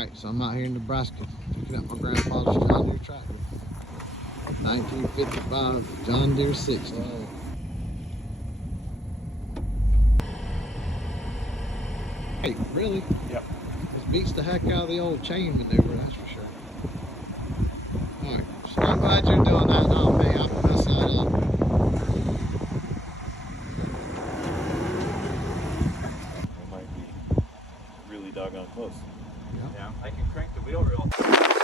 Alright, so I'm out here in Nebraska picking up my grandfather's John Deere tractor. 1955 John Deere 60. Hey, really? Yep. This beats the heck out of the old chain maneuver, that's for sure. Alright, so I'm glad you're doing that. Oh man, I can mess that up. It might be really doggone close. Yeah. Yeah, I can crank the wheel real.